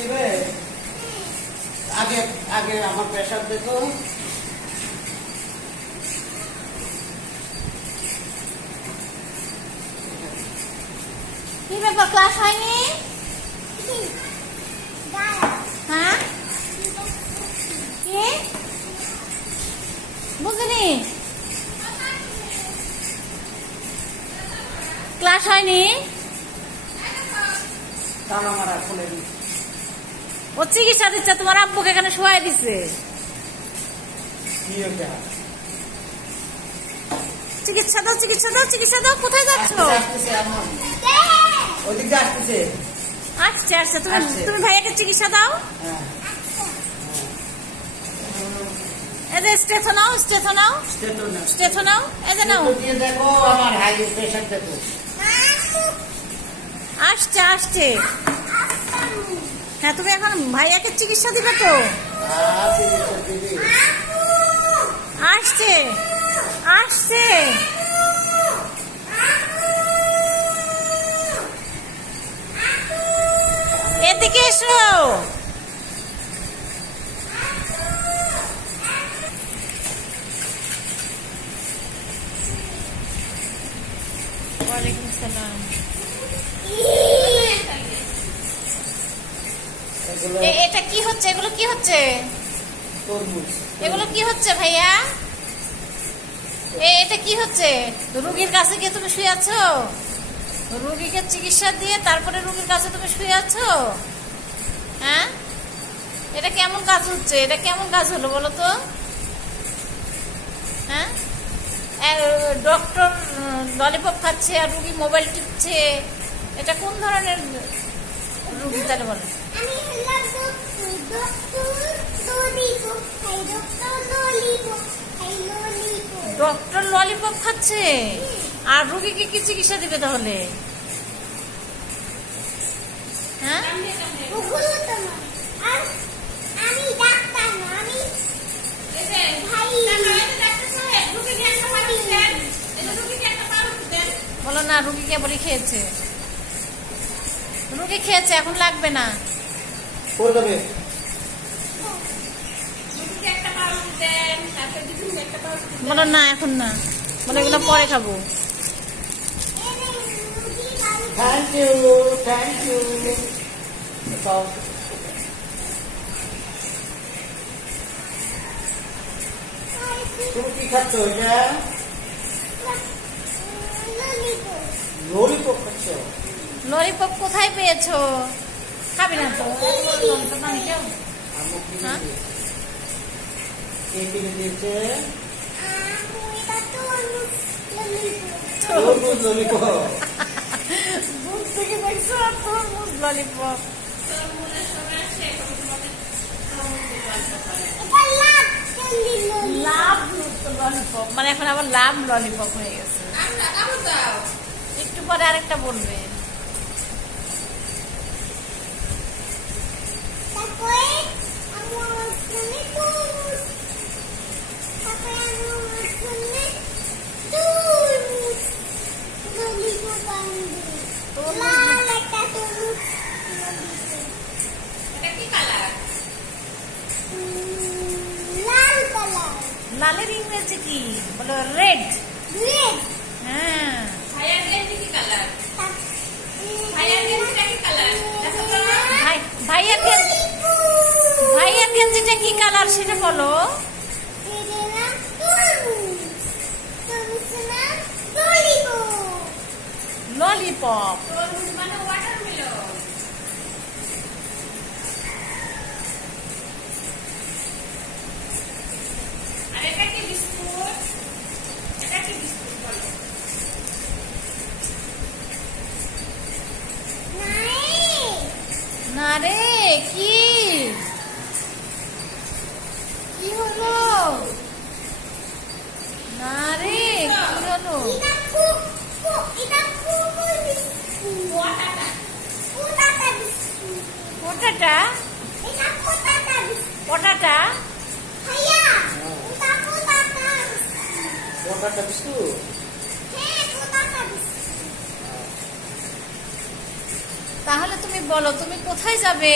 দিবে আগে আগে আমার প্রেসার দেখো। কি ব্যাপার, ক্লাস হয়নি? হ্যাঁ, কি বুঝলি? ক্লাস হয়নি? ও চিকিৎসা দিচ্ছে, তোমার আব্বুকে এখানে শোয়াই দিচ্ছে। চিকিৎসা দাও, চিকিৎসা দাও, চিকিৎসা দাও। কোথায় যাচ্ছ? আসছে আসছে, তুমি ভাইয়াকে চিকিৎসা দাও। এই যে স্টেথো নাও, স্টেথো নাও, স্টেথো নাও, এই যে নাও। দেখো আমার হাই প্রেসার দেখো। আসছে আসছে। হ্যাঁ, তুমি এখন ভাইয়াকে চিকিৎসা দিবে তো? আসছে আসছে। এদিকে এসো। ওয়ালাইকুম আসসালাম। এটা কি হচ্ছে? এগুলো কি হচ্ছে? এগুলো কি হচ্ছে ভাইয়া? এটা কি হচ্ছে? রুগীর কাছে গিয়ে তুমি শুয়ে আছো? রুগীকে চিকিৎসা দিয়ে তারপরে রুগীর কাছে তুমি শুয়ে আছো? হ্যাঁ, এটা কেমন কাজ হচ্ছে? এটা কেমন কাজ হলো বলো তো? হ্যাঁ, ডক্টর ললিপপ খাচ্ছে আর রুগী মোবাইল টিপছে। এটা কোন ধরনের রুগী তাহলে বলো? ডক্টর ললিপপ খাচ্ছে আর রুগীকে কি চিকিৎসা দিবে তাহলে? হ্যাঁ, বলো না, রুগীকে বলি খেয়েছে, রুগী খেয়েছে, এখন লাগবে না। বলো না, এখন না, বলো এগুলো পরে খাবো। Thank you, thank you. তুমি কি খাচ্ছ? এটা ললিপপ খাচ্ছ? ললিপপ কোথায় পেয়েছো? খাবি না তো? কে কিনে দিয়েছে? ললিপপ। বুঝ থেকে দেখছো তরমুজ ললিপপ। লাভ ললিপপ মানে এখন আবার লাভ ললিপপ হয়ে গেছে। একটু পরে আরেকটা বলবে। লালের ইংরেজি কি বলো? রেড। হ্যাঁ, ভাইয়ার গেঞ্জিটা কি কালার সেটা বলো। ললিপপ। না রে, কি হলো? না রে, কি হলো? পটাটা পটাটা তাহলে তুমি বলো, তুমি কোথায় যাবে?